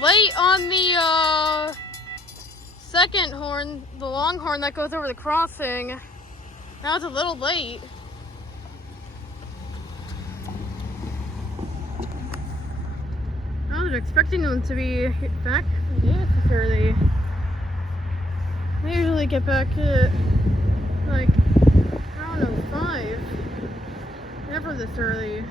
late on the second horn, the long horn that goes over the crossing. Now it's a little late. I was expecting them to be back this early. They usually get back at like, I don't know, 5. Never this early.